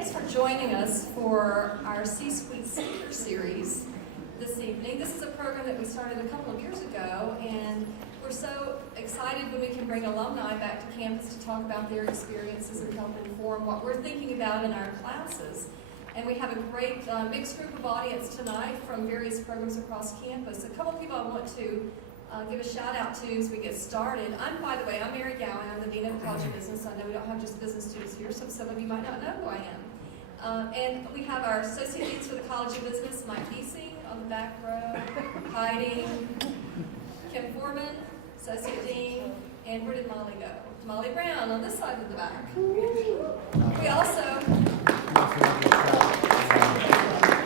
thanks for joining us for our C-Suite Speaker Series this evening. This is a program that we started a couple of years ago, and we're so excited when we can bring alumni back to campus to talk about their experiences and help inform what we're thinking about in our classes. And we have a great mixed group of audience tonight from various programs across campus. A couple of people I want to give a shout out to as we get started. By the way, I'm Mary Gowan. I'm the Dean of the College of Business. I know we don't have just business students here, so some of you might not know who I am. And we have our Associate Deans for the College of Business, Mike Beesing on the back row, Heidi, Kim Foreman, Associate Dean, and where did Molly go? Molly Brown on this side of the back. We also,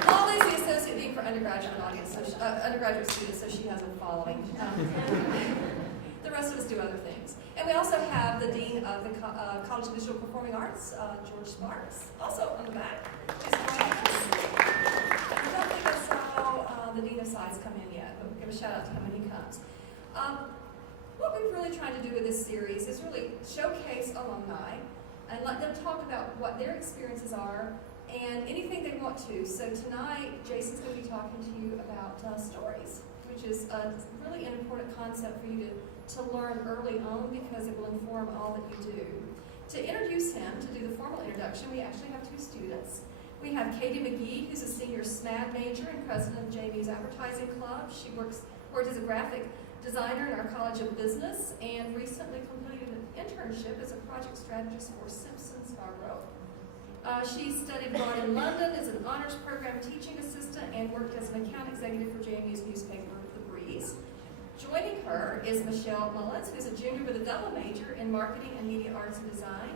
Molly's the Associate Dean for undergraduate audience, so undergraduate students, so she has a following. The rest of us do other things. And we also have the Dean of the College of Visual Performing Arts, George Sparks, also on the back. He's joining us. I don't think I saw the Dean of Science come in yet, but we'll give a shout out to him when he comes. What we've really tried to do with this series is really showcase alumni and let them talk about what their experiences are and anything they want to. So tonight, Jason's going to be talking to you about stories, which is really an important concept for you to learn early on because it will inform all that you do. To introduce him, to do the formal introduction, we actually have two students. We have Katie McGee, who's a senior SMAD major and president of JMU's Advertising Club. She worked as a graphic designer in our College of Business and recently completed an internship as a project strategist for Simpson Scarborough. She studied abroad in London as an honors program teaching assistant and worked as an account executive for JMU's newspaper, The Breeze. Joining her is Michelle Mullins, who's a junior with a double major in marketing and media arts and design.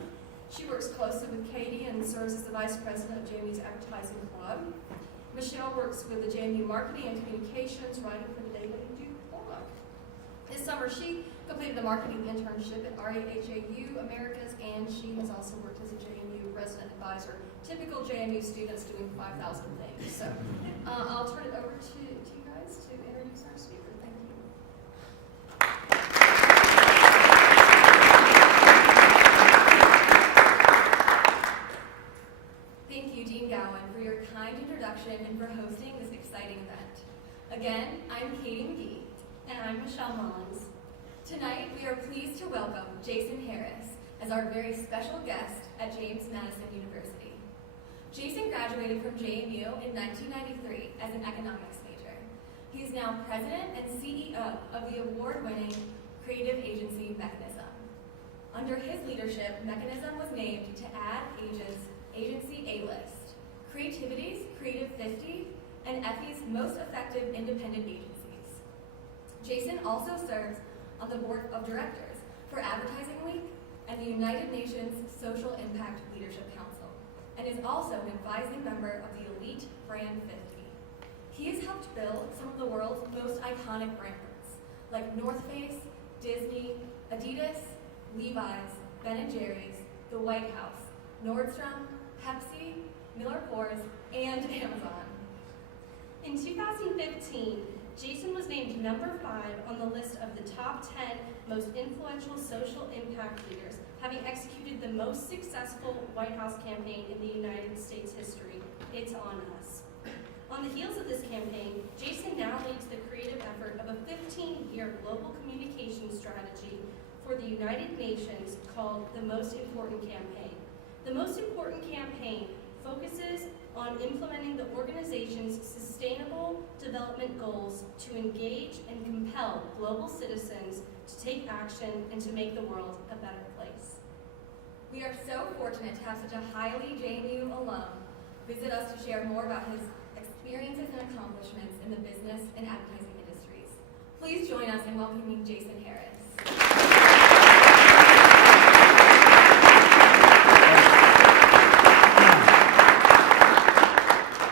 She works closely with Katie and serves as the vice president of JMU's Advertising Club. Michelle works with the JMU Marketing and Communications, writing for the Daily Duke. This summer, she completed a marketing internship at REHAU Americas, and she has also worked as a JMU resident advisor. Typical JMU students doing 5,000 things. So I'll turn it over to you guys to introduce our speaker. Thank you. Thank you, Dean Gowan, for your kind introduction and for hosting this exciting event. Again, I'm Katie McGee. And I'm Michelle Mullins. Tonight, we are pleased to welcome Jason Harris as our very special guest at James Madison University. Jason graduated from JMU in 1993 as an economics major. He is now president and CEO of the award-winning creative agency Mekanism. Under his leadership, Mekanism was named to Ad Age's Agency A-List, Creativity's Creative 50, and Effie's Most Effective Independent Agencies. Jason also serves on the board of directors for Advertising Week and the United Nations Social Impact Leadership Council, and is also an advising member of the Elite Brand 50. He has helped build some of the world's most iconic brands, like North Face, Disney, Adidas, Levi's, Ben & Jerry's, the White House, Nordstrom, Pepsi, Miller Coors, and Amazon. In 2015, Jason was named number 5 on the list of the top 10 most influential social impact leaders, having executed the most successful White House campaign in the United States history, It's On Us. On the heels of this campaign, Jason now leads the creative effort of a 15-year global communication strategy for the United Nations called the Most Important Campaign. The Most Important Campaign focuses on implementing the organization's sustainable development goals to engage and compel global citizens to take action and to make the world a better place. We are so fortunate to have such a highly JMU alum visit us to share more about his experiences and accomplishments in the business and advertising industries. Please join us in welcoming Jason Harris.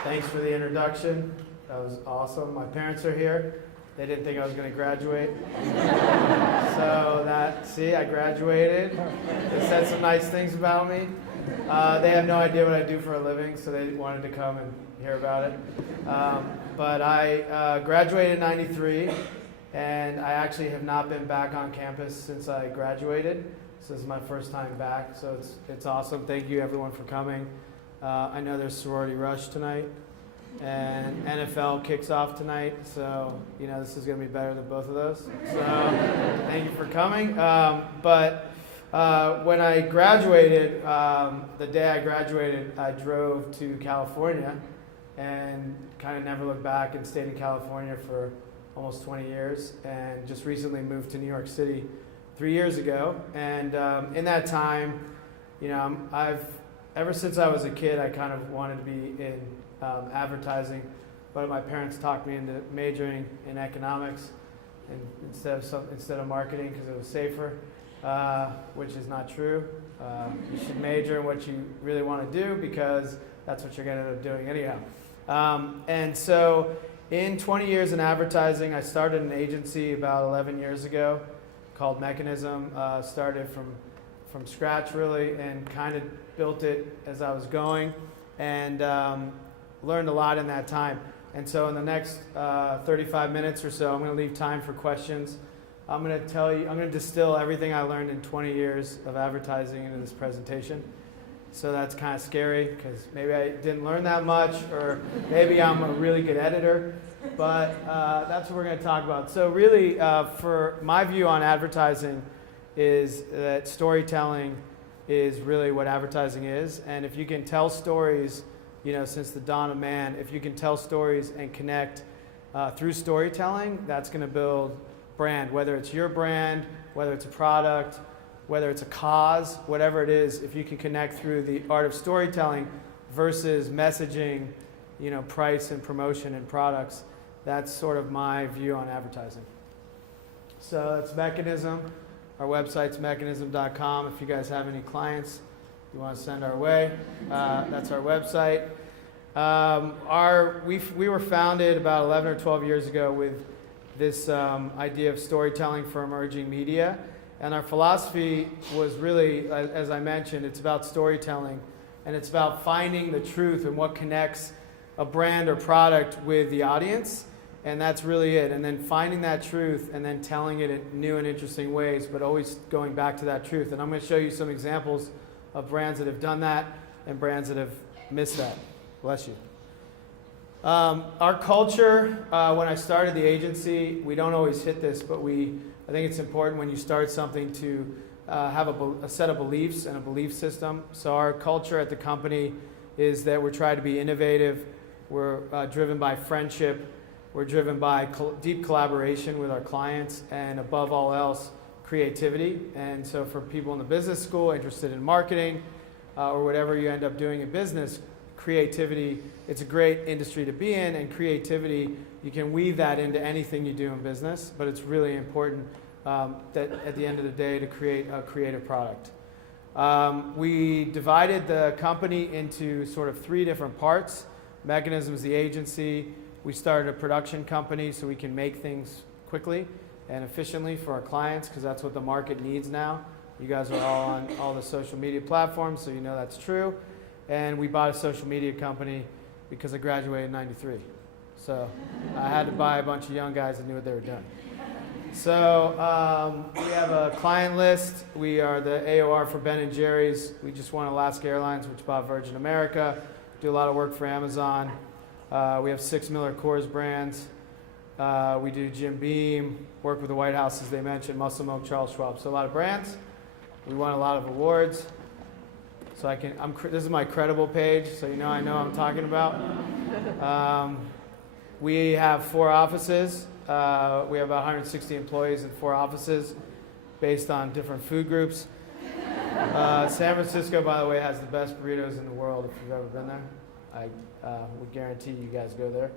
Thanks for the introduction. That was awesome. My parents are here. They didn't think I was going to graduate. I graduated. They said some nice things about me. They have no idea what I do for a living, so they wanted to come and hear about it. But I graduated in '93, and I actually have not been back on campus since I graduated. So this is my first time back, so it's awesome. Thank you, everyone, for coming. I know there's Sorority Rush tonight, and NFL kicks off tonight, so this is going to be better than both of those. So thank you for coming. But when I graduated, the day I graduated, I drove to California and kind of never looked back and stayed in California for almost 20 years, and just recently moved to New York City 3 years ago. And in that time, ever since I was a kid, I kind of wanted to be in advertising, but my parents talked me into majoring in economics and instead of marketing because it was safer, which is not true. You should major in what you really want to do because that's what you're going to end up doing anyhow. And so in 20 years in advertising, I started an agency about 11 years ago called Mekanism. Started from scratch really and kind of built it as I was going, and learned a lot in that time. And so in the next 35 minutes or so, I'm going to leave time for questions. I'm going to distill everything I learned in 20 years of advertising into this presentation. So that's kind of scary because maybe I didn't learn that much, or maybe I'm a really good editor, but that's what we're going to talk about. So really, for my view on advertising is that storytelling is really what advertising is. And if you can tell stories, since the dawn of man, if you can tell stories and connect through storytelling, that's going to build brand, whether it's your brand, whether it's a product, whether it's a cause, whatever it is. If you can connect through the art of storytelling versus messaging, price and promotion and products, that's sort of my view on advertising. So that's Mekanism. Our website's mekanism.com. If you guys have any clients you want to send our way, that's our website. We were founded about 11 or 12 years ago with this idea of storytelling for emerging media. And our philosophy was really, as I mentioned, it's about storytelling, and it's about finding the truth and what connects a brand or product with the audience, and that's really it. And then finding that truth and then telling it in new and interesting ways, but always going back to that truth. And I'm going to show you some examples of brands that have done that and brands that have missed that. Bless you. Our culture, when I started the agency, we don't always hit this, but I think it's important when you start something to have a set of beliefs and a belief system. So our culture at the company is that we're trying to be innovative. We're driven by friendship. We're driven by deep collaboration with our clients, and above all else, creativity. And so for people in the business school interested in marketing or whatever you end up doing in business, creativity, it's a great industry to be in, and creativity, you can weave that into anything you do in business, but it's really important that at the end of the day to create a creative product. We divided the company into sort of 3 different parts. Mekanism is the agency. We started a production company so we can make things quickly and efficiently for our clients, because that's what the market needs now. You guys are all on all the social media platforms, so you know that's true. And we bought a social media company because I graduated in '93. So I had to buy a bunch of young guys that knew what they were doing. So we have a client list. We are the AOR for Ben & Jerry's. We just won Alaska Airlines, which bought Virgin America. Do a lot of work for Amazon. We have 6 Miller Coors brands. We do Jim Beam, work with the White House, as they mentioned, Muscle Milk, Charles Schwab. So a lot of brands. We won a lot of awards. So this is my credible page, so I know what I'm talking about. We have 4 offices. We have about 160 employees in 4 offices based on different food groups. San Francisco, by the way, has the best burritos in the world if you've ever been there. I would guarantee you guys go there.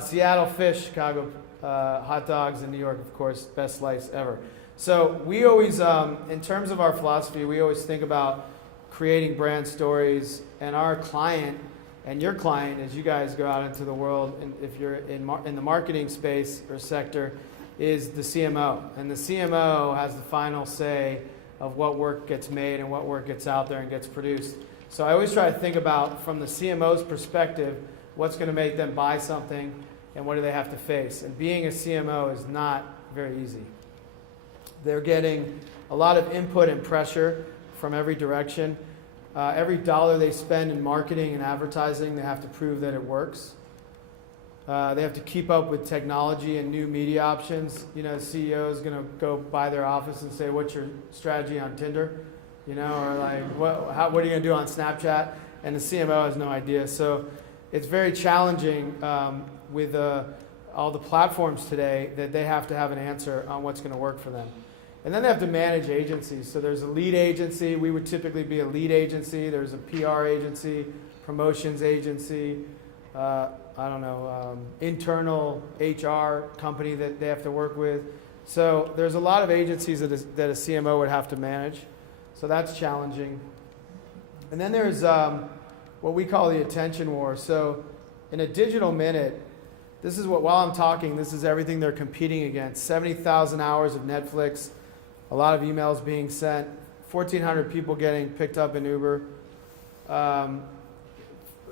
Seattle fish, Chicago hot dogs, and New York, of course, best slice ever. So we always, in terms of our philosophy, we always think about creating brand stories, and our client and your client, as you guys go out into the world, and if you're in the marketing space or sector, is the CMO. And the CMO has the final say of what work gets made and what work gets out there and gets produced. So I always try to think about, from the CMO's perspective, what's going to make them buy something and what do they have to face. And being a CMO is not very easy. They're getting a lot of input and pressure from every direction. Every dollar they spend in marketing and advertising, they have to prove that it works. They have to keep up with technology and new media options. You know, the CEO is going to go by their office and say, "What's your strategy on Tinder?" You know, or like, what are you going to do on Snapchat? And the CMO has no idea. So it's very challenging with all the platforms today that they have to have an answer on what's going to work for them. And then they have to manage agencies. So there's a lead agency. We would typically be a lead agency. There's a PR agency, promotions agency, internal HR company that they have to work with. So there's a lot of agencies that a CMO would have to manage. So that's challenging. And then there's what we call the attention war. So in a digital minute, this is what, while I'm talking, this is everything they're competing against. 70,000 hours of Netflix, a lot of emails being sent, 1,400 people getting picked up in Uber,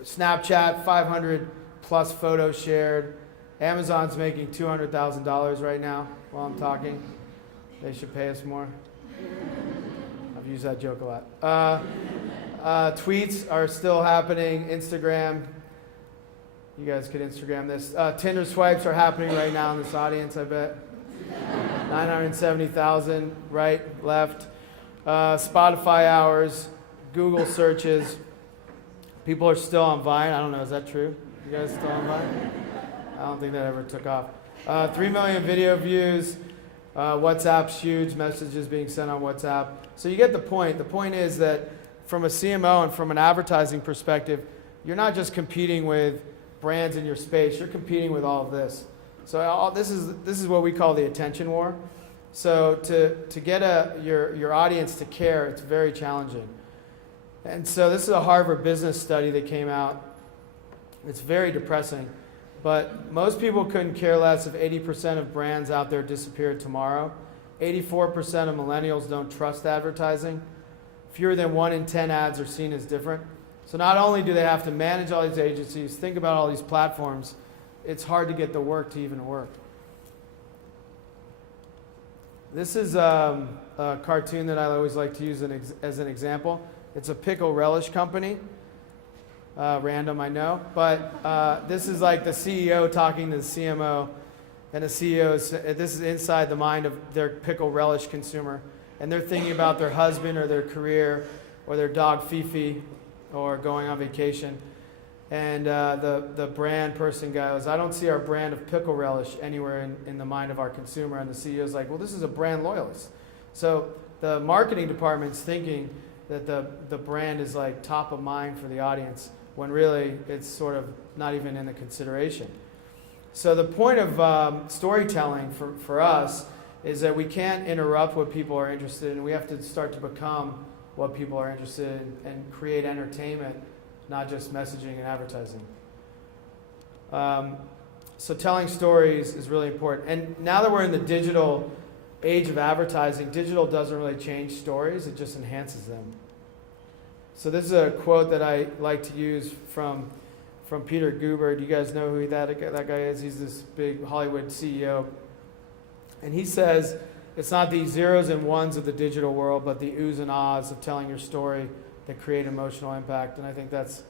Snapchat, 500 plus photos shared. Amazon's making $200,000 right now while I'm talking. They should pay us more. I've used that joke a lot. Tweets are still happening. Instagram. You guys could Instagram this. Tinder swipes are happening right now in this audience, I bet. 970,000, right, left. Spotify hours, Google searches. People are still on Vine. I don't know, is that true? You guys still on Vine? I don't think that ever took off. 3 million video views. WhatsApp's huge, messages being sent on WhatsApp. So you get the point. The point is that from a CMO and from an advertising perspective, you're not just competing with brands in your space, you're competing with all of this. So this is what we call the attention war. So to get your audience to care, it's very challenging. And so this is a Harvard business study that came out. It's very depressing. But most people couldn't care less if 80% of brands out there disappeared tomorrow. 84% of millennials don't trust advertising. Fewer than 1 in 10 ads are seen as different. So not only do they have to manage all these agencies, think about all these platforms, it's hard to get the work to even work. This is a cartoon that I always like to use as an example. It's a pickle relish company. Random, I know. But this is like the CEO talking to the CMO. And the CEO this is inside the mind of their pickle relish consumer. And they're thinking about their husband or their career or their dog Fifi or going on vacation. And the brand person goes, "I don't see our brand of pickle relish anywhere in the mind of our consumer." And the CEO's like, "Well, this is a brand loyalist." So the marketing department's thinking that the brand is like top of mind for the audience, when really it's sort of not even in the consideration. So the point of storytelling for us is that we can't interrupt what people are interested in. We have to start to become what people are interested in and create entertainment, not just messaging and advertising. So telling stories is really important. And now that we're in the digital age of advertising, digital doesn't really change stories, it just enhances them. So this is a quote that I like to use from Peter Guber. Do you guys know who that guy is? He's this big Hollywood CEO. And he says, "It's not the zeros and ones of the digital world, but the oohs and ahs of telling your story that create emotional impact." And I think that's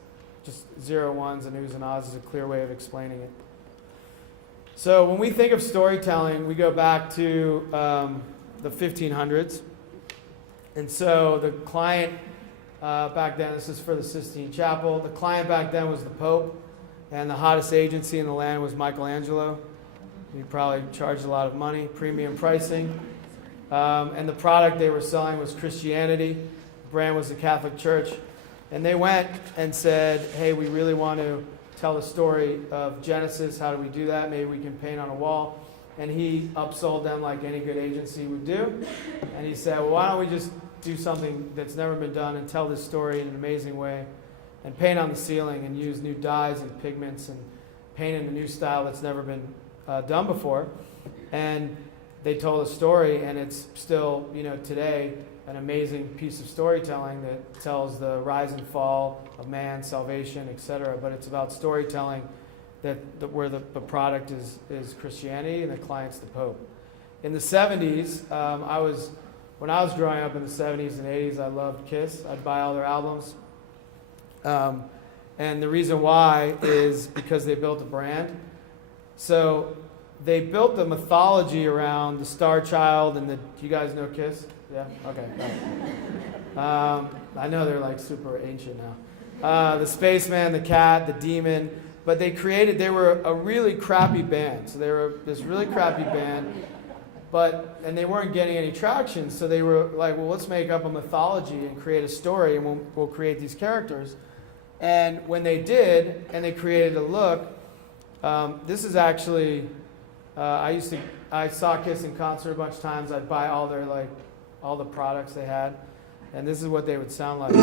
just 0 ones and oohs and ahs is a clear way of explaining it. So when we think of storytelling, we go back to the 1500s. And so the client back then, this is for the Sistine Chapel, the client back then was the Pope, and the hottest agency in the land was Michelangelo. He probably charged a lot of money, premium pricing. And the product they were selling was Christianity. The brand was the Catholic Church. And they went and said, "Hey, we really want to tell the story of Genesis. How do we do that? Maybe we can paint on a wall." And he upsold them like any good agency would do. And he said, "Well, why don't we just do something that's never been done and tell this story in an amazing way and paint on the ceiling and use new dyes and pigments and paint in a new style that's never been done before." And they told a story, and it's still, today, an amazing piece of storytelling that tells the rise and fall of man, salvation, etc. But it's about storytelling where the product is Christianity and the client's the Pope. In the 70s, when I was growing up in the 70s and 80s, I loved Kiss. I'd buy all their albums, And the reason why is because they built a brand. So they built the mythology around the Star Child and do you guys know Kiss? Yeah? Okay. All right. I know they're like super ancient now. The spaceman, the cat, the demon. But they were a really crappy band. So they were this really crappy band. And they weren't getting any traction. So they were like, well, let's make up a mythology and create a story and we'll create these characters. And when they did, and they created a look, this is actually, I saw Kiss in concert a bunch of times. I'd buy all the products they had. And this is what they would sound like.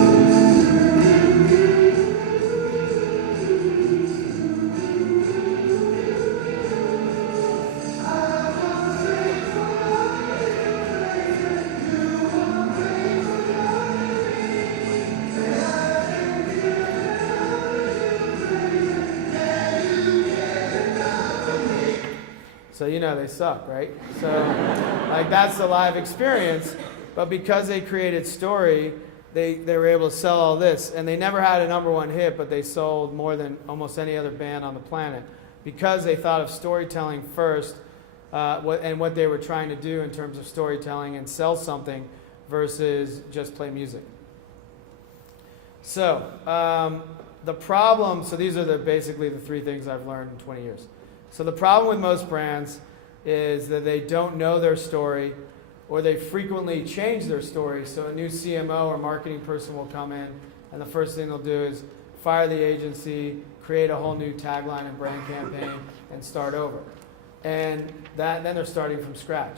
So they suck, right? So that's the live experience. But because they created story, they were able to sell all this. And they never had a #1 hit, but they sold more than almost any other band on the planet. Because they thought of storytelling first, and what they were trying to do in terms of storytelling and sell something versus just play music. So the problem, so these are basically the 3 things I've learned in 20 years. So the problem with most brands is that they don't know their story, or they frequently change their story. So a new CMO or marketing person will come in, and the first thing they'll do is fire the agency, create a whole new tagline and brand campaign, and start over. And then they're starting from scratch.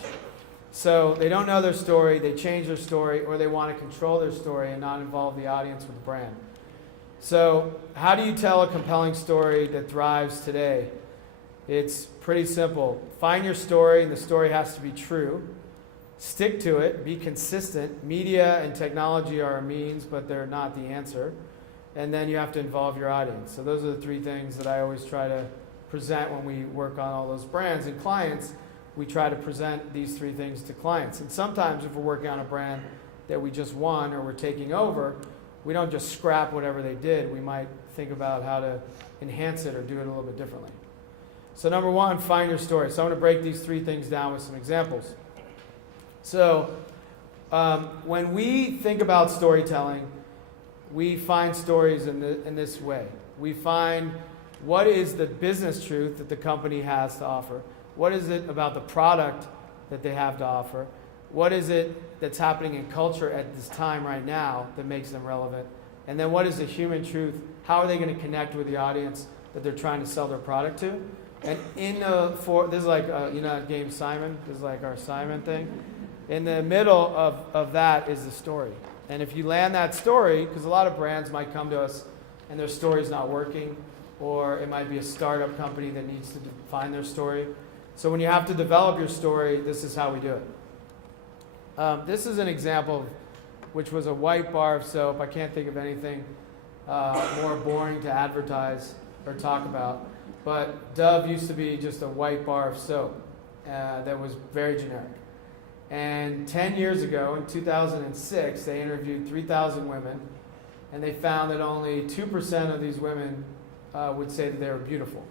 So they don't know their story, they change their story, or they want to control their story and not involve the audience with the brand. So how do you tell a compelling story that thrives today? It's pretty simple. Find your story, and the story has to be true. Stick to it. Be consistent. Media and technology are a means, but they're not the answer. And then you have to involve your audience. So those are the 3 things that I always try to present when we work on all those brands. And clients, we try to present these 3 things to clients. And sometimes if we're working on a brand that we just won or we're taking over, we don't just scrap whatever they did. We might think about how to enhance it or do it a little bit differently. So number 1, find your story. So I'm going to break these 3 things down with some examples. So when we think about storytelling, we find stories in this way. We find what is the business truth that the company has to offer. What is it about the product that they have to offer? What is it that's happening in culture at this time right now that makes them relevant? And then what is the human truth? How are they going to connect with the audience that they're trying to sell their product to? And this is like, that game Simon? This is like our Simon thing. In the middle of that is the story. And if you land that story, because a lot of brands might come to us and their story's not working, or it might be a startup company that needs to define their story. So when you have to develop your story, this is how we do it. This is an example, which was a white bar of soap. I can't think of anything more boring to advertise or talk about. But Dove used to be just a white bar of soap that was very generic. And 10 years ago, in 2006, they interviewed 3,000 women, and they found that only 2% of these women would say that they were beautiful.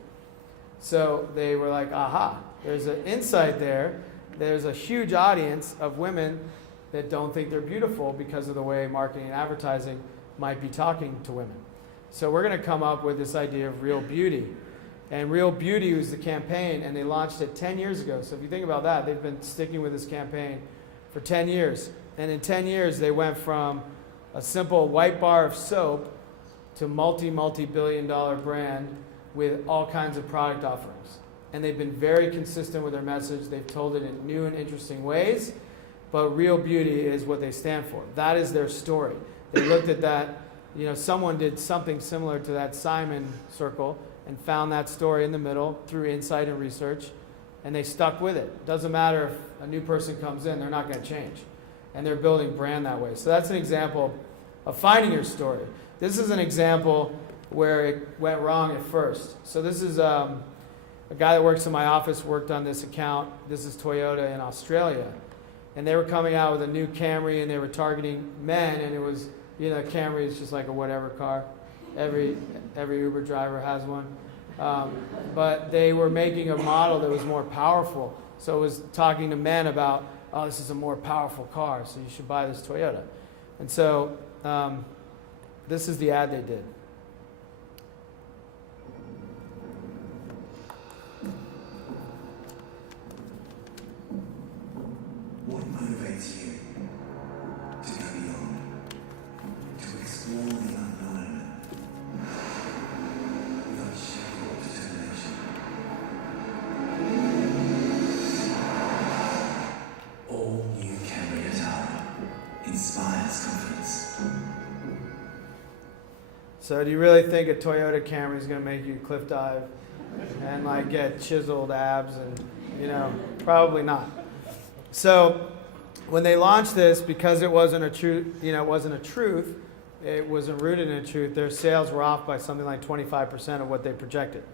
So they were like, aha, there's an insight there. There's a huge audience of women that don't think they're beautiful because of the way marketing and advertising might be talking to women. So we're going to come up with this idea of Real Beauty. And Real Beauty was the campaign, and they launched it 10 years ago. So if you think about that, they've been sticking with this campaign for 10 years. And in 10 years, they went from a simple white bar of soap to multi-billion-dollar brand with all kinds of product offerings. And they've been very consistent with their message. They've told it in new and interesting ways. But Real Beauty is what they stand for. That is their story. They looked at that. Someone did something similar to that Simon circle and found that story in the middle through insight and research, and they stuck with it. Doesn't matter if a new person comes in, they're not going to change. And they're building brand that way. So that's an example of finding your story. This is an example where it went wrong at first. So this is a guy that works in my office worked on this account. This is Toyota in Australia. And they were coming out with a new Camry, and they were targeting men, and it was, Camry is just like a whatever car. Every Uber driver has one. But they were making a model that was more powerful. So it was talking to men about, oh, this is a more powerful car, so you should buy this Toyota. And so this is the ad they did. What motivates you to go beyond, to explore the unknown with unshakable determination? All new Camry Atara inspires confidence. So do you really think a Toyota Camry is going to make you cliff dive and like get chiseled abs and, probably not. So when they launched this, because it wasn't a truth, it wasn't rooted in a truth, their sales were off by something like 25% of what they projected.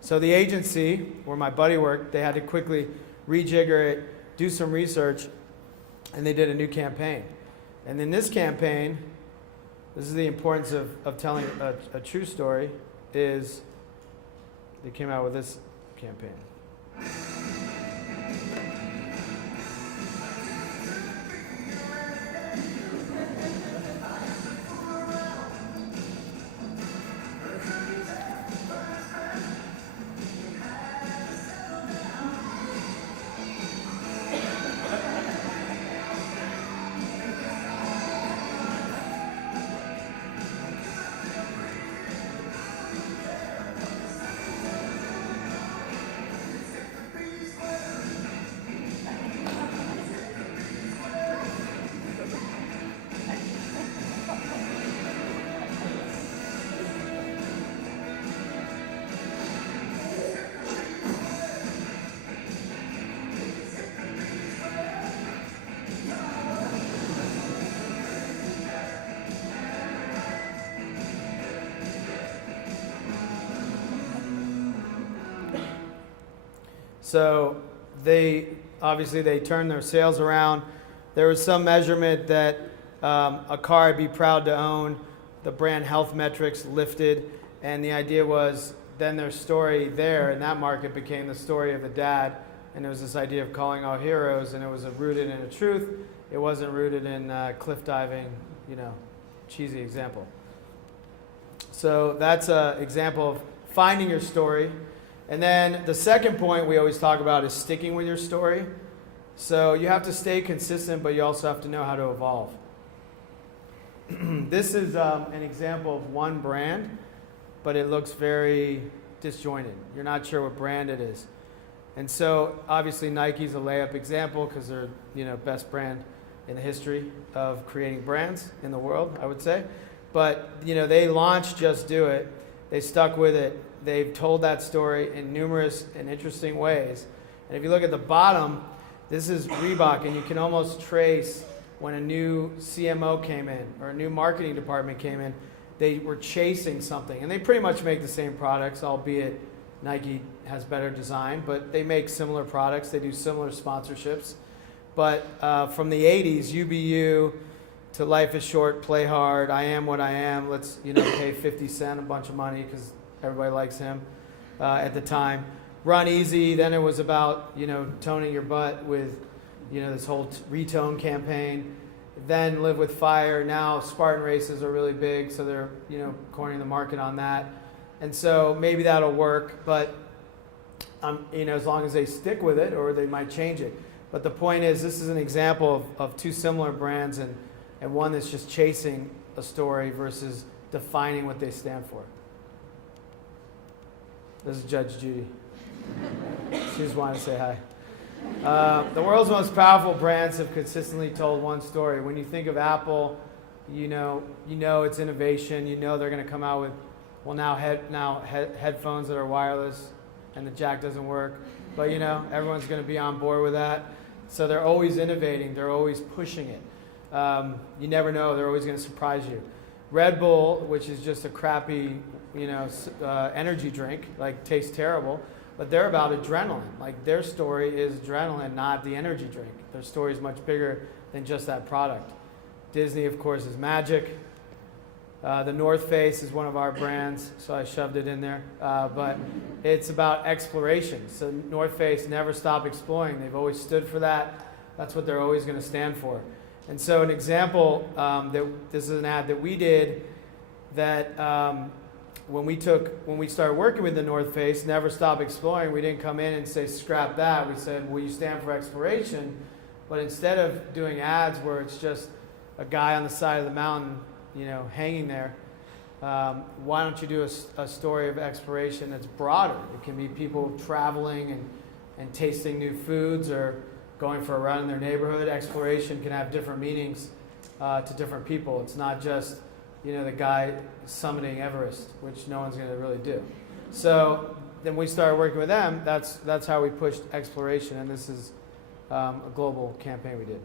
So the agency, where my buddy worked, they had to quickly rejigger it, do some research, and they did a new campaign. And in this campaign, this is the importance of telling a true story, is they came out with this campaign. So they turned their sales around. There was some measurement that a car I'd be proud to own, the brand health metrics lifted, and the idea was then their story there in that market became the story of the dad, and it was this idea of calling all heroes, and it was rooted in a truth. It wasn't rooted in cliff diving, cheesy example. So that's an example of finding your story. And then the second point we always talk about is sticking with your story. So you have to stay consistent, but you also have to know how to evolve. This is an example of one brand, but it looks very disjointed. You're not sure what brand it is. And so obviously Nike's a layup example because they're best brand in the history of creating brands in the world, I would say. But they launched Just Do It. They stuck with it. They've told that story in numerous and interesting ways. And if you look at the bottom, this is Reebok, and you can almost trace when a new CMO came in or a new marketing department came in, they were chasing something. And they pretty much make the same products, albeit Nike has better design, but they make similar products. They do similar sponsorships. But from the 80s, You Be You, to Life is Short, Play Hard, I Am What I Am, let's pay 50 Cent a bunch of money because everybody likes him at the time. Run Easy, then it was about, toning your butt with, this whole retone campaign. Then Live with Fire. Now Spartan races are really big, so they're, cornering the market on that. And so maybe that'll work, but, as long as they stick with it, or they might change it. But the point is, this is an example of two similar brands and one that's just chasing a story versus defining what they stand for. This is Judge Judy. She just wanted to say hi. The world's most powerful brands have consistently told one story. When you think of Apple, you know it's innovation. They're going to come out with, headphones that are wireless and the jack doesn't work. But everyone's going to be on board with that. So they're always innovating. They're always pushing it. You never know. They're always going to surprise you. Red Bull, which is just a crappy, energy drink, tastes terrible, but they're about adrenaline. Their story is adrenaline, not the energy drink. Their story is much bigger than just that product. Disney, of course, is magic. The North Face is one of our brands, so I shoved it in there. But it's about exploration. So North Face, never stop exploring. They've always stood for that. That's what they're always going to stand for. And so an example, this is an ad that we did that when we started working with the North Face, never stop exploring, we didn't come in and say, scrap that. We said, well, you stand for exploration. But instead of doing ads where it's just a guy on the side of the mountain, hanging there, why don't you do a story of exploration that's broader? It can be people traveling and tasting new foods or going for a run in their neighborhood. Exploration can have different meanings to different people. It's not just, the guy summiting Everest, which no one's going to really do. So then we started working with them. That's how we pushed exploration, and this is a global campaign we did.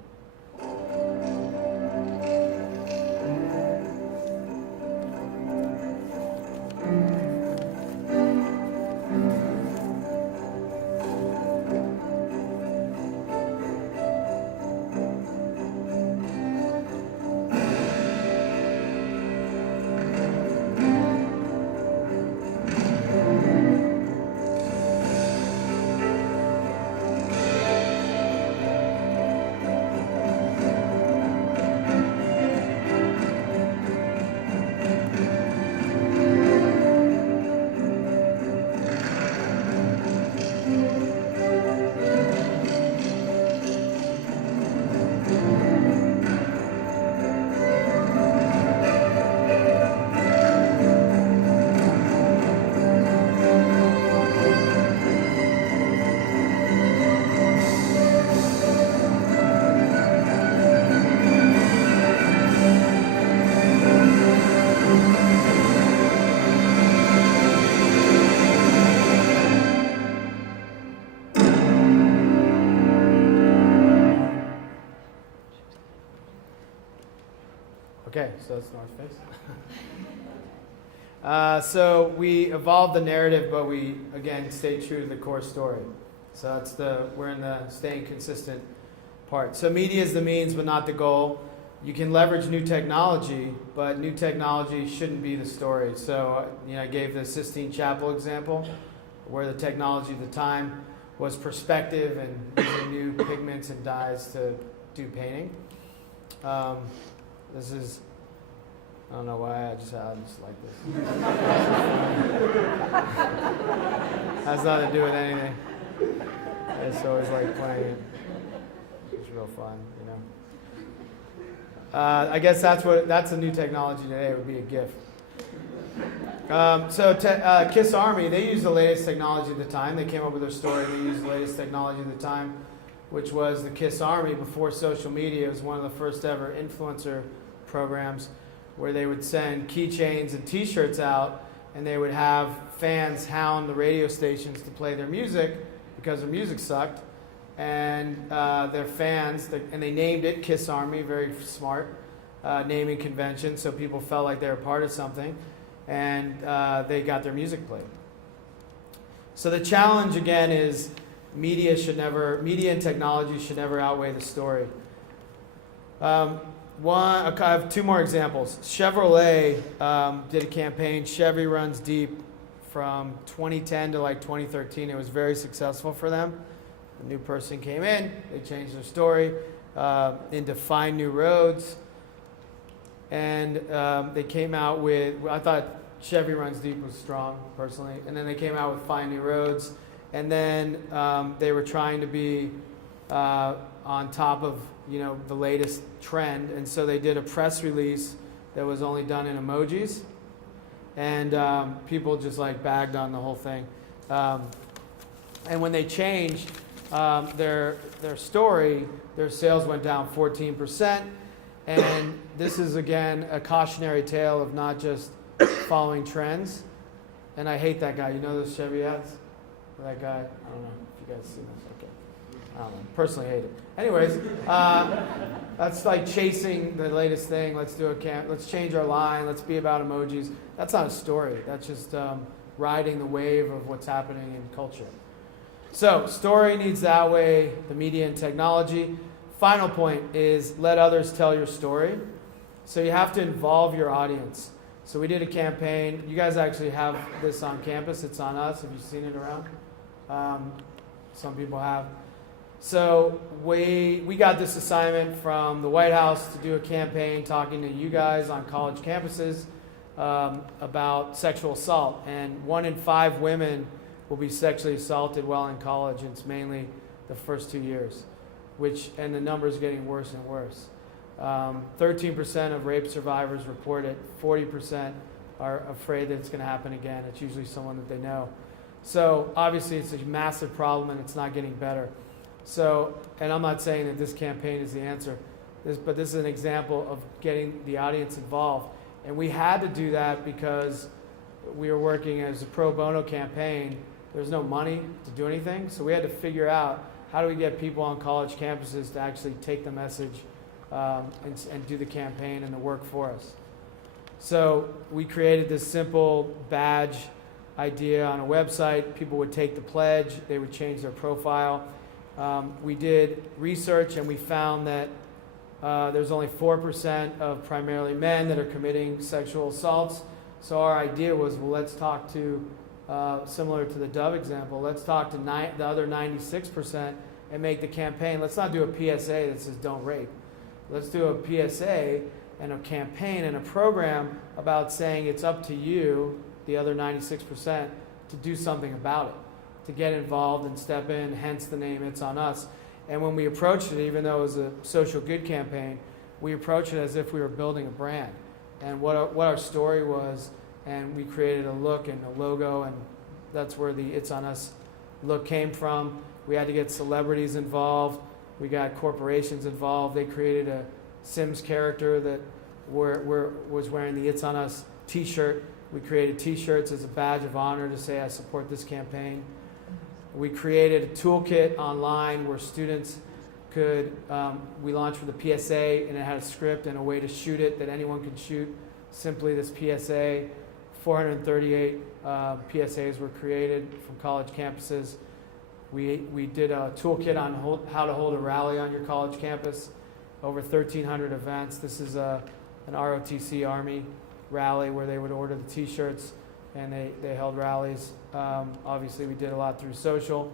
Okay, so that's North Face. So we evolved the narrative, but we, again, stayed true to the core story. So we're in the staying consistent part. So media is the means, but not the goal. You can leverage new technology, but new technology shouldn't be the story. So, I gave the Sistine Chapel example, where the technology at the time was perspective and using new pigments and dyes to do painting. This is, I don't know why, I just like this. Has nothing to do with anything. I just always like playing it. It's real fun, I guess that's a new technology today. It would be a GIF. Kiss Army, they used the latest technology at the time. They came up with their story. They used the latest technology at the time, which was the Kiss Army before social media. It was one of the first ever influencer programs where they would send keychains and t-shirts out, and they would have fans hound the radio stations to play their music because their music sucked. And their fans, and they named it Kiss Army, very smart naming convention, so people felt like they were part of something, and they got their music played. So the challenge again is media and technology should never outweigh the story. I have two more examples. Chevrolet did a campaign, Chevy Runs Deep, from 2010 to 2013. It was very successful for them. A new person came in, they changed their story into Find New Roads, and they came out with, I thought Chevy Runs Deep was strong, personally, and then they came out with Find New Roads, and then they were trying to be on top of the latest trend, and so they did a press release that was only done in emojis, and people just bagged on the whole thing. And when they changed their story, their sales went down 14%. And this is, again, a cautionary tale of not just following trends. And I hate that guy. You know those Chevy ads? That guy? I don't know if you guys see this. Okay. I don't know. Personally hate it. Anyways, that's like chasing the latest thing. Let's change our line. Let's be about emojis. That's not a story. That's just riding the wave of what's happening in culture. So, story needs to outweigh the media and technology. Final point is let others tell your story. So you have to involve your audience. So we did a campaign. You guys actually have this on campus. It's on us. Have you seen it around? Some people have. So we got this assignment from the White House to do a campaign talking to you guys on college campuses about sexual assault. And 1 in 5 women will be sexually assaulted while in college. And it's mainly the first 2 years, and the number is getting worse and worse. 13% of rape survivors report it. 40% are afraid that it's going to happen again. It's usually someone that they know. So obviously it's a massive problem and it's not getting better. So, and I'm not saying that this campaign is the answer, but this is an example of getting the audience involved. And we had to do that because we were working as a pro bono campaign. There's no money to do anything. So we had to figure out, how do we get people on college campuses to actually take the message and do the campaign and the work for us. So we created this simple badge idea on a website. People would take the pledge. They would change their profile. We did research and we found that there's only 4% of primarily men that are committing sexual assaults. So our idea was, well, let's talk to, similar to the Dove example, let's talk to the other 96% and make the campaign. Let's not do a PSA that says don't rape. Let's do a PSA and a campaign and a program about saying it's up to you, the other 96%, to do something about it, to get involved and step in, hence the name It's On Us. And when we approached it, even though it was a social good campaign, we approached it as if we were building a brand and what our story was, and we created a look and a logo, and that's where the It's On Us look came from. We had to get celebrities involved. We got corporations involved. They created a Sims character that was wearing the It's On Us t-shirt. We created t-shirts as a badge of honor to say I support this campaign. We created a toolkit online where students could, we launched with a PSA, and it had a script and a way to shoot it that anyone could shoot. Simply this PSA. 438 PSAs were created from college campuses. We did a toolkit on how to hold a rally on your college campus. Over 1,300 events. This is an ROTC Army rally where they would order the t-shirts and they held rallies. Obviously, we did a lot through social.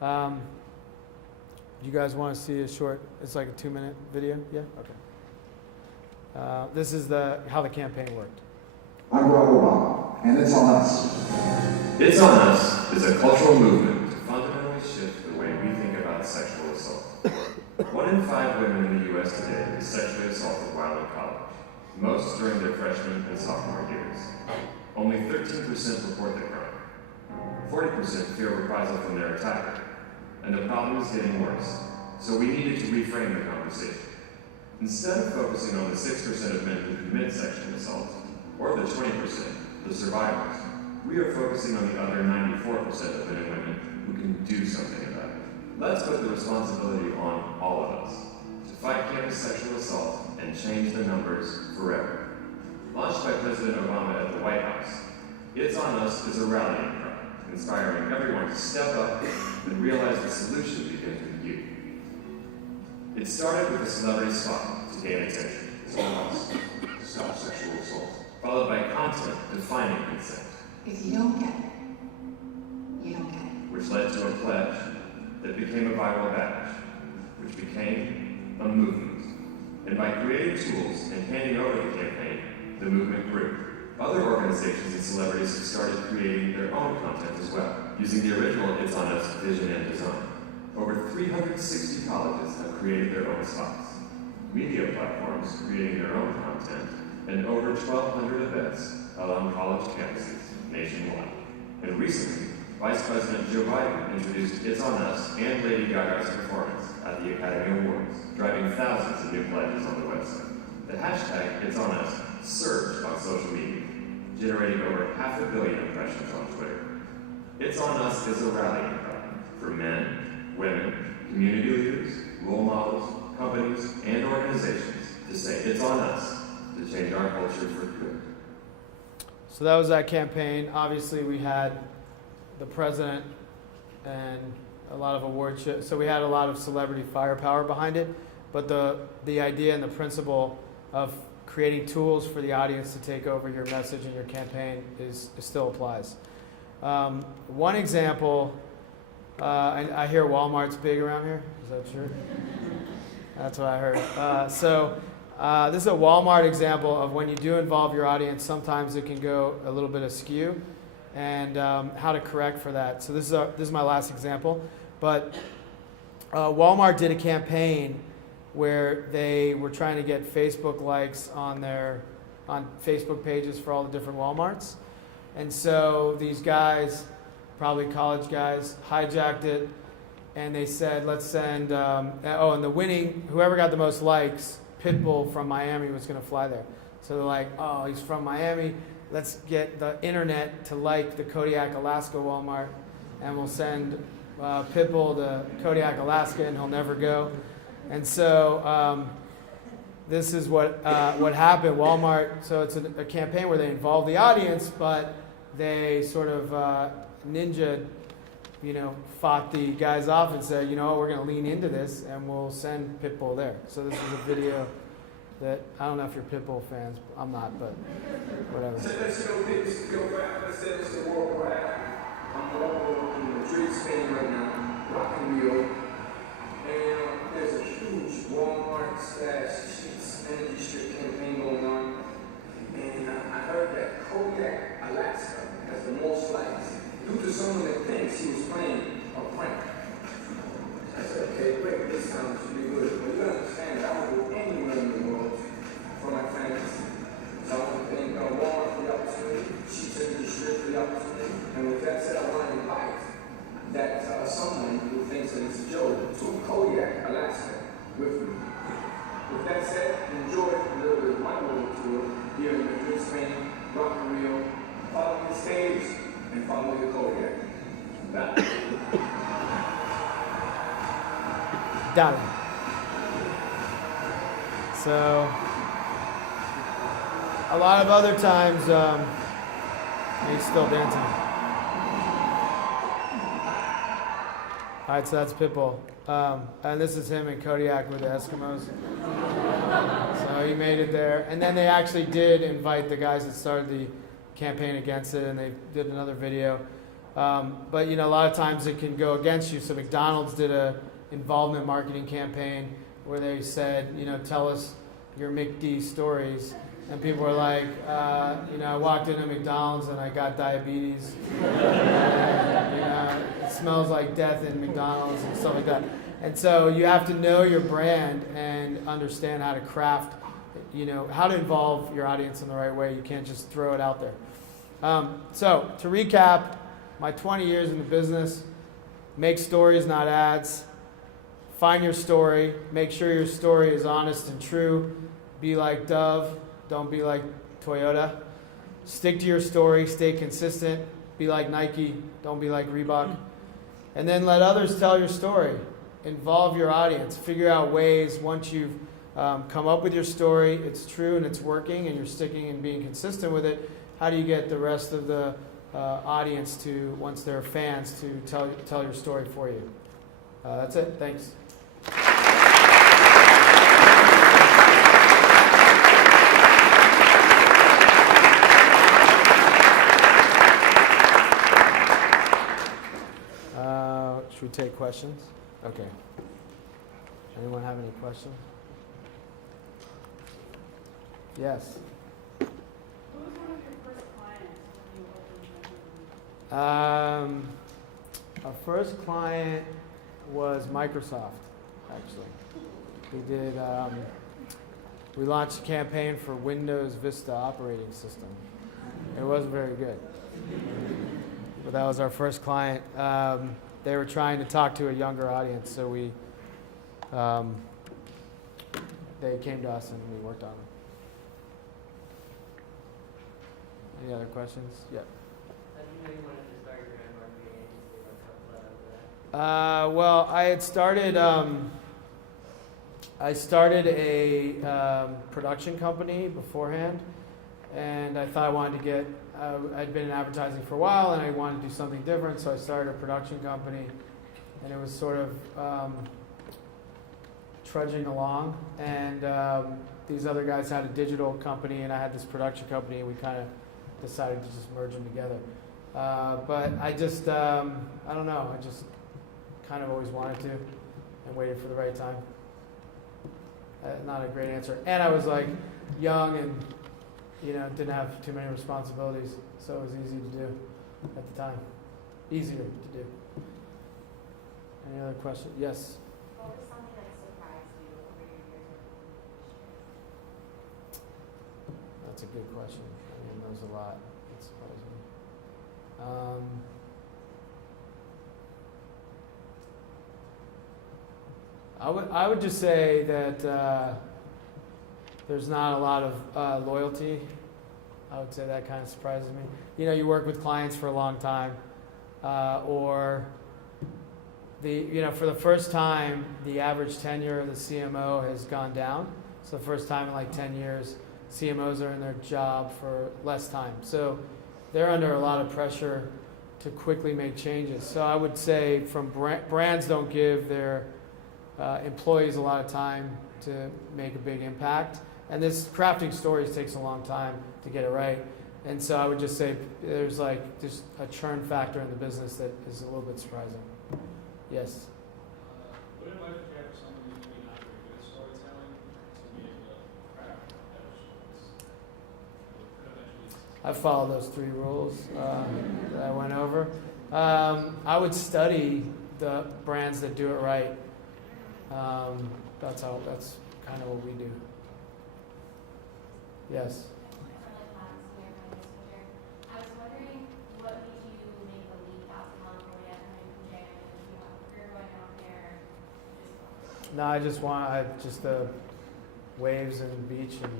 You guys want to see a short, it's like a 2-minute video? Yeah? Okay. This is how the campaign worked. I'm Barack Obama, and it's on us. It's On Us is a cultural movement to fundamentally shift the way we think about sexual assault. 1 in 5 women in the U.S. today is sexually assaulted while in college, most during their freshman and sophomore years. Only 13% report the crime. 40% fear reprisal from their attacker. And the problem is getting worse, so we needed to reframe the conversation. Instead of focusing on the 6% of men who commit sexual assault, or the 20%, the survivors, we are focusing on the other 94% of men and women who can do something about it. Let's put the responsibility on all of us to fight campus sexual assault and change the numbers forever. Launched by President Obama at the White House, It's On Us is a rallying cry, inspiring everyone to step up and realize the solution begins with you. It started with a celebrity spot to gain attention. It's On Us to stop sexual assault, followed by content defining consent. If you don't get it, you don't get it. Which led to a pledge that became a viral badge, which became a movement. And by creating tools and handing over the campaign, the movement grew. Other organizations and celebrities have started creating their own content as well, using the original It's On Us vision and design. Over 360 colleges have created their own spots, media platforms creating their own content, and over 1,200 events along college campuses nationwide. And recently, Vice President Joe Biden introduced It's On Us and Lady Gaga's performance at the Academy Awards, driving thousands of new pledges on the website. The hashtag It's On Us surged on social media, generating over 500 million impressions on Twitter. It's On Us is a rallying cry for men, women, community leaders, role models, companies, and organizations to say it's on us to change our culture for good. So that was that campaign. Obviously, we had the president and a lot of award shows. So we had a lot of celebrity firepower behind it. But the idea and the principle of creating tools for the audience to take over your message and your campaign still applies. One example, I hear Walmart's big around here. Is that true? That's what I heard. This is a Walmart example of when you do involve your audience, sometimes it can go a little bit askew, and how to correct for that. So this is my last example. But Walmart did a campaign where they were trying to get Facebook likes on Facebook pages for all the different Walmarts. And so these guys, probably college guys, hijacked it, and they said, let's send, and the winning, whoever got the most likes, Pitbull from Miami was going to fly there. So they're like, oh, he's from Miami, let's get the internet to like the Kodiak, Alaska Walmart, and we'll send Pitbull to Kodiak, Alaska, and he'll never go. And so this is what happened. Walmart, so it's a campaign where they involve the audience, but they sort of ninja, fought the guys off and said, we're going to lean into this and we'll send Pitbull there. So this is a video that, I don't know if you're Pitbull fans, I'm not, but whatever. I'm over in Madrid, Spain right now, rocking Rio. And there's a huge Walmart sheets energy strip campaign going on. And I heard that Kodiak, Alaska has the most likes due to someone that thinks he was playing a prank. I said, okay, great, this sounds pretty good. But you understand that I would go anywhere in the world for my fans. So I want to thank Walmart for the opportunity, sheets energy strip for the opportunity. And with that said, I want to invite that someone who thinks that it's a joke to Kodiak, Alaska, with me. With that said, enjoy a little bit of my world tour here in Madrid, Spain, Rock and Rio. Follow the stage and follow the Kodiak. Bye. Done. So, a lot of other times, he's still dancing. All right, so that's Pitbull. And this is him in Kodiak with the Eskimos. So he made it there. And then they actually did invite the guys that started the campaign against it, and they did another video. But, a lot of times it can go against you. So McDonald's did a involvement marketing campaign where they said, tell us your McD stories. And people were like, I walked into McDonald's and I got diabetes. It smells like death in McDonald's and stuff like that. And so you have to know your brand and understand how to craft, how to involve your audience in the right way. You can't just throw it out there. So to recap, my 20 years in the business, make stories, not ads. Find your story. Make sure your story is honest and true. Be like Dove. Don't be like Toyota. Stick to your story. Stay consistent. Be like Nike. Don't be like Reebok. And then let others tell your story. Involve your audience. Figure out ways, once you've come up with your story, it's true and it's working, and you're sticking and being consistent with it, how do you get the rest of the audience to, once they're fans, to tell your story for you? That's it. Thanks. Should we take questions? Okay. Anyone have any questions? Yes. Who was one of your first clients when you opened Mekanism? Our first client was Microsoft, actually. We launched a campaign for Windows Vista operating system. It wasn't very good, but that was our first client. They were trying to talk to a younger audience, so they came to us and we worked on them. Any other questions? Yeah. How do you know you wanted to start your own marketing agency? What helped that? Well, I started a production company beforehand, and I thought I wanted to get. I'd been in advertising for a while, and I wanted to do something different, so I started a production company, and it was sort of trudging along, and these other guys had a digital company, and I had this production company, and we kind of decided to just merge them together. But I just, I don't know, I just kind of always wanted to and waited for the right time. Not a great answer. And I was like young and, didn't have too many responsibilities, so it was easy to do at the time. Easier to do. Any other questions? Yes? What was something that surprised you over your years of That's a good question. I mean, there's a lot that surprised me. I would just say that there's not a lot of loyalty. I would say that kind of surprises me. You work with clients for a long time, or for the first time, the average tenure of the CMO has gone down. So the first time in like 10 years, CMOs are in their job for less time. So they're under a lot of pressure to quickly make changes. So I would say from brands don't give their employees a lot of time to make a big impact. And this crafting stories takes a long time to get it right. And so I would just say there's just a churn factor in the business that is a little bit surprising. Yes? What advice would you have for someone who's maybe not very good at storytelling to be able to craft better stories? I follow those 3 rules that I went over. I would study the brands that do it right. That's kind of what we do. Yes? I was wondering what made you make the leap out to California coming from Jam, and you have a career going out there. No, I just the waves and beach, and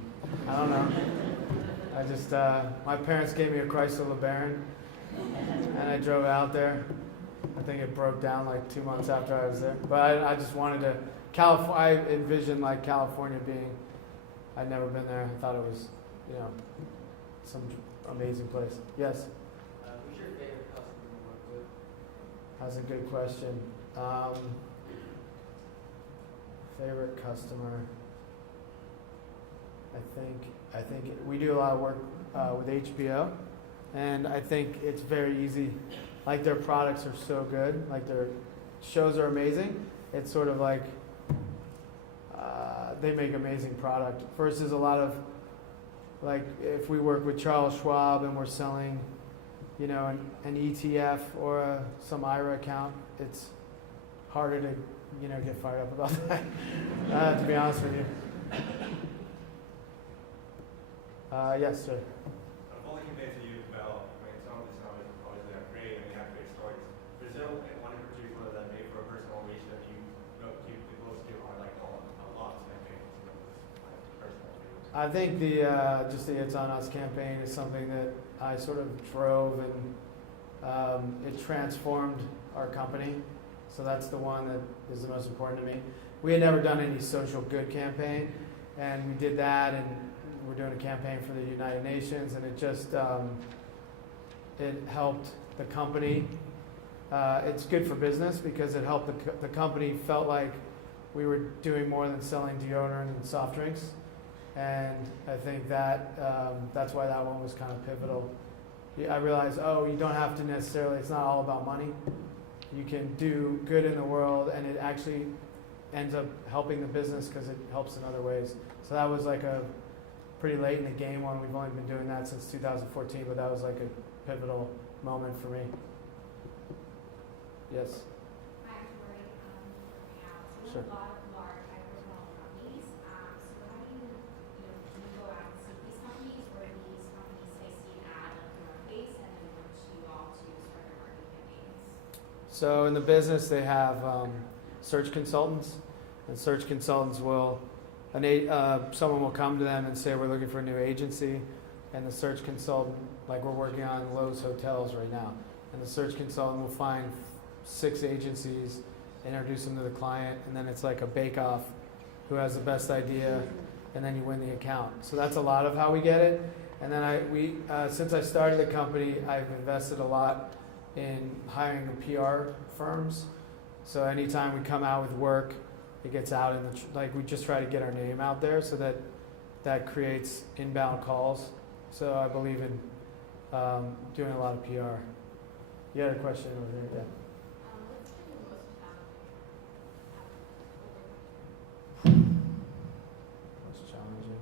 I don't know. I just my parents gave me a Chrysler LeBaron, and I drove out there. I think it broke down like 2 months after I was there. But I just wanted to I envisioned like California being. I'd never been there. I thought it was, some amazing place. Yes. Who's your favorite customer to work with? That's a good question. Favorite customer. I think we do a lot of work with HBO, and I think it's very easy. Like their products are so good, like their shows are amazing. It's sort of like they make amazing product. Versus a lot of like if we work with Charles Schwab and we're selling, an ETF or some IRA account, it's harder to get fired up about that. To be honest with you. Yes, sir. I'm only convinced that you about, some of these numbers obviously are great and they have great stories. Is there one in particular that maybe for a personal reach that you keep the close to or like a lot of campaigns? Personal views? I think just the It's On Us campaign is something that I sort of drove, and it transformed our company. So that's the one that is the most important to me. We had never done any social good campaign, and we did that, and we're doing a campaign for the United Nations, and it just it helped the company. It's good for business because it helped the company felt like we were doing more than selling deodorant and soft drinks, and I think that that's why that one was kind of pivotal. I realized, you don't have to necessarily. It's not all about money. You can do good in the world, and it actually ends up helping the business because it helps in other ways. So that was like a pretty late in the game one. We've only been doing that since 2014, but that was like a pivotal moment for me. Yes? Hi, Tori. So Sure. a lot of large hyper-small companies. So how do you go out and seek these companies, or do these companies say see an ad like your face and then come to you all to start their marketing campaigns? So in the business, they have search consultants, and search consultants will, someone will come to them and say, we're looking for a new agency, and the search consultant, like we're working on Lowe's Hotels right now, and the search consultant will find 6 agencies, introduce them to the client, and then it's like a bake-off, who has the best idea, and then you win the account. So that's a lot of how we get it. And then since I started the company, I've invested a lot in hiring PR firms. So anytime we come out with work, it gets out in the like we just try to get our name out there so that creates inbound calls. So I believe in doing a lot of PR. You had a question over there, yeah. What's been the most challenging?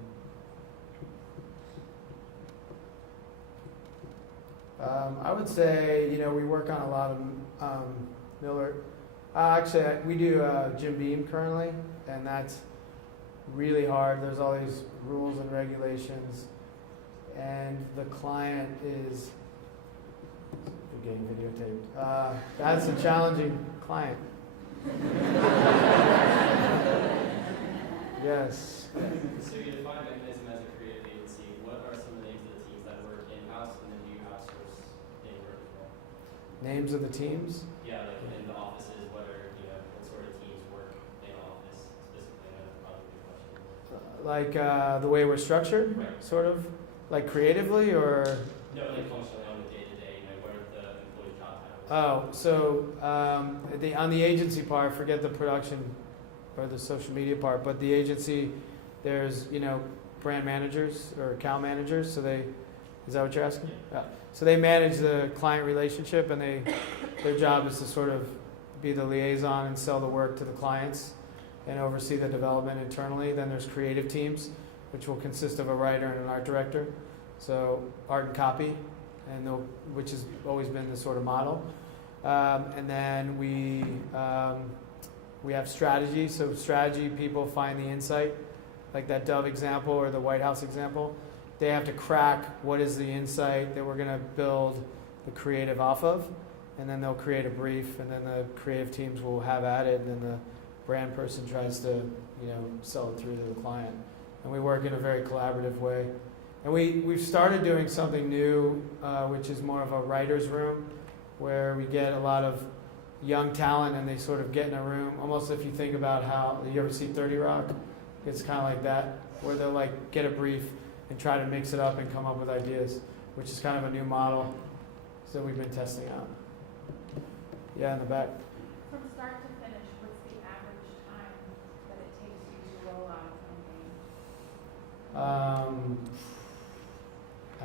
Most challenging. I would say, we work on a lot of Miller. Actually, we do Jim Beam currently, and that's really hard. There's all these rules and regulations, and the client is getting videotaped. That's a challenging client. Yes. So you define Mekanism as a creative agency. What are some of the names of the teams that work in-house, and then do you outsource any work as well? Names of the teams? Yeah, like in the offices, what sort of teams work in office specifically? I know that's probably a good question. Like the way we're structured, Right. sort of? Like creatively, or? No, like functionally on the day-to-day, what are the employee job titles? Oh, so on the agency part, forget the production or the social media part, but the agency, there's, brand managers or account managers, is that what you're asking? Yeah. So they manage the client relationship, and their job is to sort of be the liaison and sell the work to the clients and oversee the development internally. Then there's creative teams, which will consist of a writer and an art director. So art and copy, which has always been the sort of model. And then we have strategy. So strategy people find the insight, like that Dove example or the White House example. They have to crack what is the insight that we're going to build the creative off of, and then they'll create a brief, and then the creative teams will have at it, and then the brand person tries to sell it through to the client. And we work in a very collaborative way. And we've started doing something new, which is more of a writer's room, where we get a lot of young talent and they sort of get in a room, almost if you think about how, you ever see 30 Rock? It's kind of like that, where they'll like get a brief and try to mix it up and come up with ideas, which is kind of a new model that we've been testing out. Yeah, in the back. From start to finish, what's the average time that it takes you to roll out a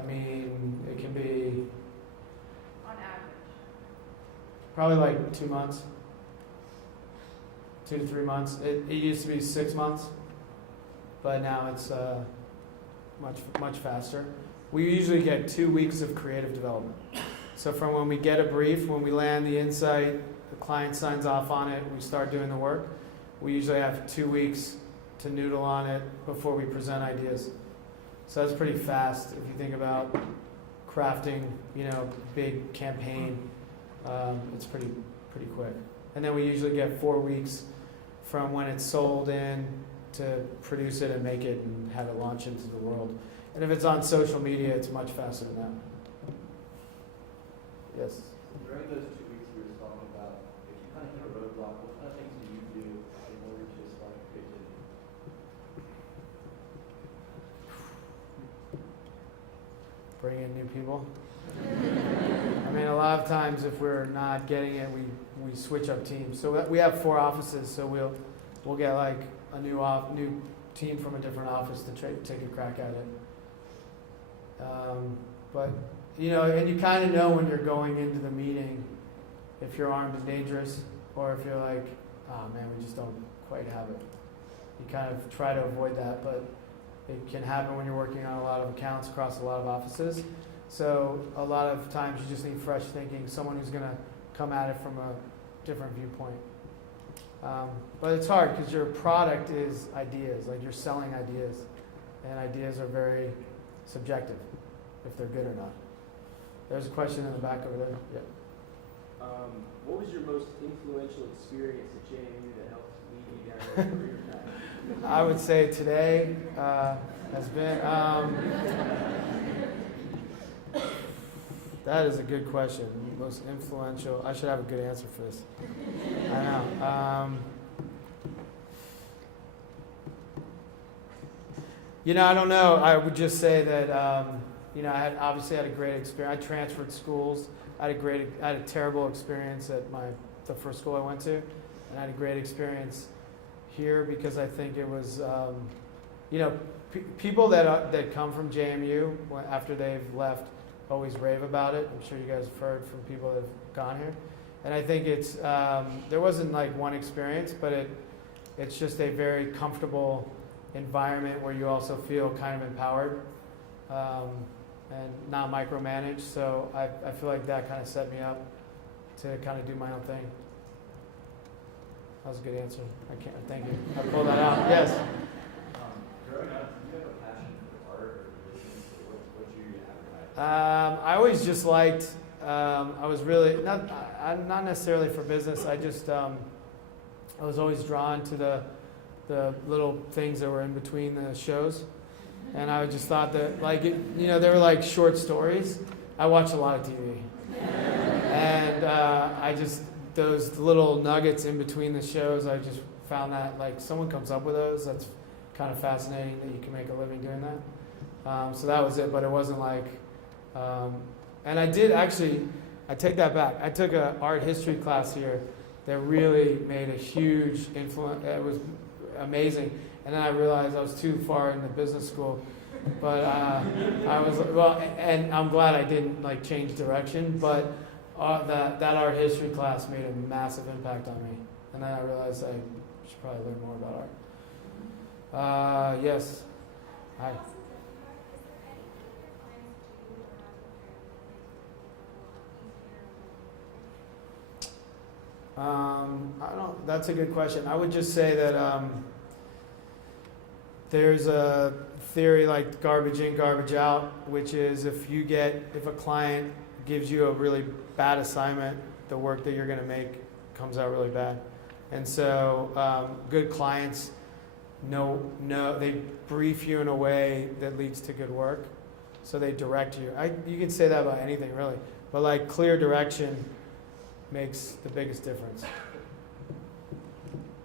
campaign? It can be On average. probably like 2 months, 2 to 3 months. It used to be 6 months, but now it's much faster. We usually get 2 weeks of creative development. So from when we get a brief, when we land the insight, the client signs off on it, we start doing the work, we usually have 2 weeks to noodle on it before we present ideas. So that's pretty fast if you think about crafting, big campaign. It's pretty quick. And then we usually get 4 weeks from when it's sold in to produce it and make it and have it launch into the world. And if it's on social media, it's much faster than that. Yes? During those 2 weeks we were talking about, if you kind of hit a roadblock, what kind of things do you do in order to spark creativity? Bring in new people. A lot of times if we're not getting it, we switch up teams. So we have 4 offices, so we'll get like a new team from a different office to take a crack at it. But and you kind of know when you're going into the meeting if you're armed and dangerous, or if you're like, oh man, we just don't quite have it. You kind of try to avoid that, but it can happen when you're working on a lot of accounts across a lot of offices. So a lot of times you just need fresh thinking, someone who's going to come at it from a different viewpoint. But it's hard because your product is ideas, like you're selling ideas, and ideas are very subjective if they're good or not. There's a question in the back over there. Yeah. What was your most influential experience at JMU that helped lead you down your career path? I would say today has been. That is a good question. Most influential. I should have a good answer for this. I know. I don't know. I would just say that I obviously had a great experience. I transferred schools. I had a terrible experience at the first school I went to, and I had a great experience here because I think it was, you know, people that come from JMU after they've left always rave about it. I'm sure you guys have heard from people that have gone here. And I think it's, there wasn't like one experience, but it's just a very comfortable environment where you also feel kind of empowered and not micromanaged. So I feel like that kind of set me up to kind of do my own thing. That was a good answer. Thank you. I pulled that out. Yes. Growing up, do you have a passion for art or musicians? What do you advertise? I always just liked. I was really not necessarily for business. I just I was always drawn to the little things that were in between the shows, and I just thought that they were like short stories. I watch a lot of TV, and I just those little nuggets in between the shows. I just found that like someone comes up with those. That's kind of fascinating that you can make a living doing that. So that was it, but it wasn't like. And I did actually, I take that back. I took an art history class here that really made a huge influence. It was amazing. And then I realized I was too far in the business school. But I was, and I'm glad I didn't like change direction, but that art history class made a massive impact on me. And then I realized I should probably learn more about art. Yes. Hi. I don't. That's a good question. I would just say that there's a theory like garbage in, garbage out, which is if a client gives you a really bad assignment, the work that you're going to make comes out really bad. And so good clients they brief you in a way that leads to good work. So they direct you. You can say that about anything really, but like clear direction makes the biggest difference.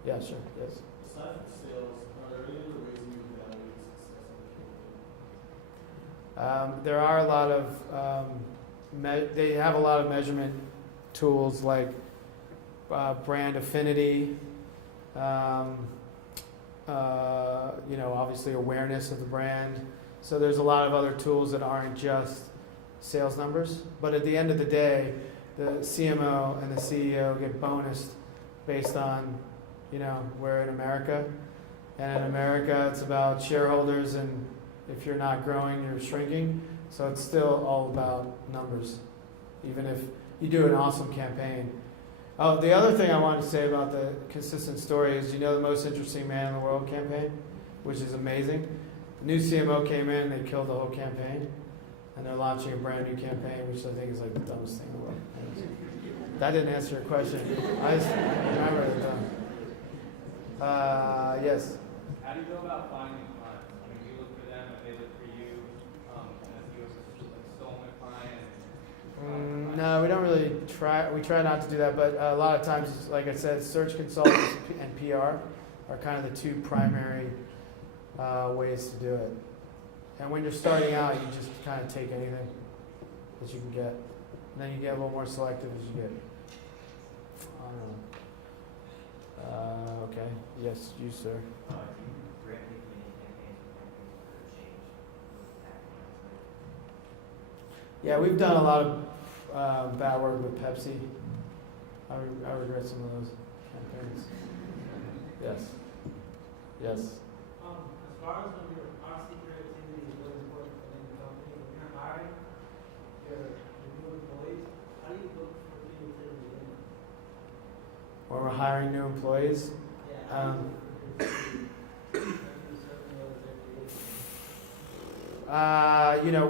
Yeah, sure. Yes. Aside from sales, are there any other ways you evaluate success in the There are a lot of they have a lot of measurement tools like brand affinity, obviously awareness of the brand. So there's a lot of other tools that aren't just sales numbers. But at the end of the day, the CMO and the CEO get bonused based on, we're in America. And in America, it's about shareholders, and if you're not growing, you're shrinking. So it's still all about numbers, even if you do an awesome campaign. Oh, the other thing I wanted to say about the consistent story is, the Most Interesting Man in the World campaign, which is amazing. The new CMO came in, they killed the whole campaign, and they're launching a brand new campaign, which I think is like the dumbest thing in the world. That didn't answer your question. I just remember it. Yes. How do you go about finding clients? I mean, do you look for them and they look for you, and if you stolen a client? No, we don't really try. We try not to do that, but a lot of times, like I said, search consultants and PR are kind of the two primary ways to do it. And when you're starting out, you just kind of take anything that you can get. And then you get a little more selective as you get. I don't know. Okay. Yes, you, sir. Yeah, we've done a lot of bad work with Pepsi. I regret some of those campaigns. Yes. Yes. As far as when your obviously creativity is really important within the company, when you're hiring your new employees, how do you look for creativity in them? When we're hiring new employees.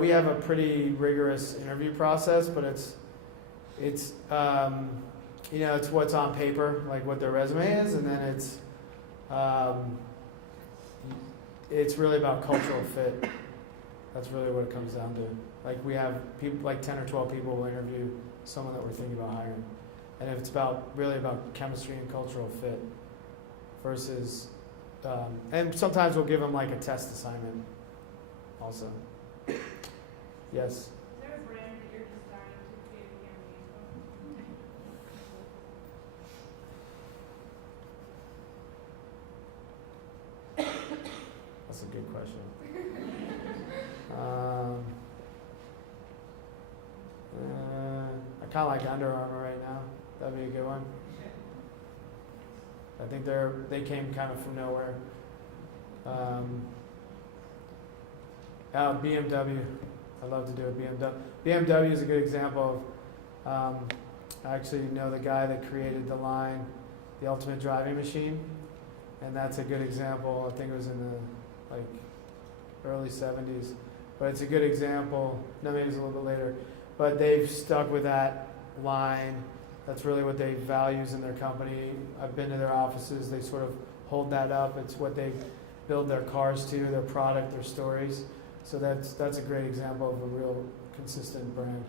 We have a pretty rigorous interview process, but it's what's on paper, like what their resume is, and then it's really about cultural fit. That's really what it comes down to. Like we have people, like 10 or 12 people will interview someone that we're thinking about hiring, and if it's really about chemistry and cultural fit, versus, and sometimes we'll give them like a test assignment, also. Yes. Is there a brand that you're just starting to create campaigns for? 'Cause, I mean, you know, you have a lot of brands that are creating campaigns for change. Like, how do you look for creativity in them? Or we're hiring new employees. How do you look for creativity in them? Uh, you know, we have a pretty rigorous interview process, but it's good question. I kind of like Under Armour right now. That'd be a good one. I think they came kind of from nowhere. BMW. I'd love to do a BMW. BMW is a good example of, I actually know the guy that created the line, the Ultimate Driving Machine, and that's a good example. I think it was in the early 70s, but it's a good example. No, maybe it was a little bit later, but they've stuck with that line. That's really what they values in their company. I've been to their offices. They sort of hold that up. It's what they build their cars to, their product, their stories. So that's a great example of a real consistent brand.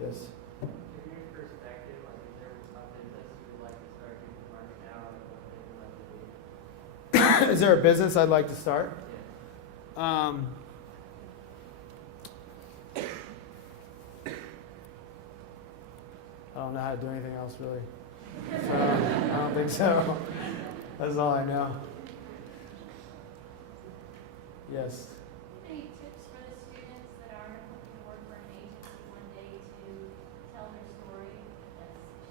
Yes. From your perspective, like, is there a business you would like to start in the market now, or what would you like to do? Is there a business I'd like to start? Yeah. I don't know how to do anything else really. So, I don't think so. That's all I know. Yes. Any tips for the students that are looking to work for an agency one day to tell their story?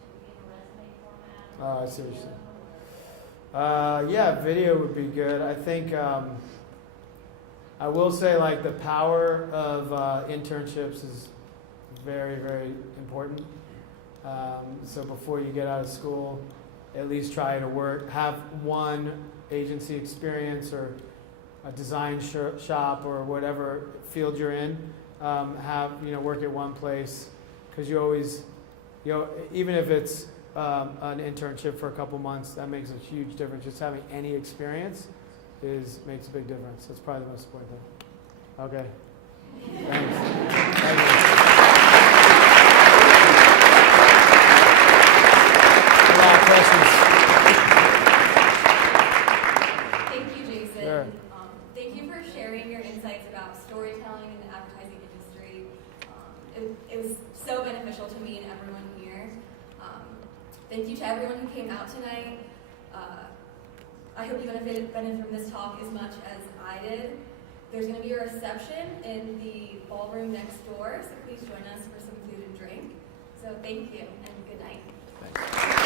Should be in a resume format? Oh, I see what you're saying. Yeah, video would be good. I think I will say the power of internships is very, very important. So before you get out of school, at least try to have one agency experience or a design shop or whatever field you're in. Work at one place, because you always, even if it's an internship for a couple months, that makes a huge difference. Just having any experience makes a big difference. That's probably the most important thing. Okay. Thanks. Thank you. A lot of questions. Thank you, Jason. Sure. Thank you for sharing your insights about storytelling in the advertising industry. It was so beneficial to me and everyone here. Thank you to everyone who came out tonight. I hope you benefited from this talk as much as I did. There's going to be a reception in the ballroom next door, so please join us for some food and drink. So thank you, and good night. Thanks.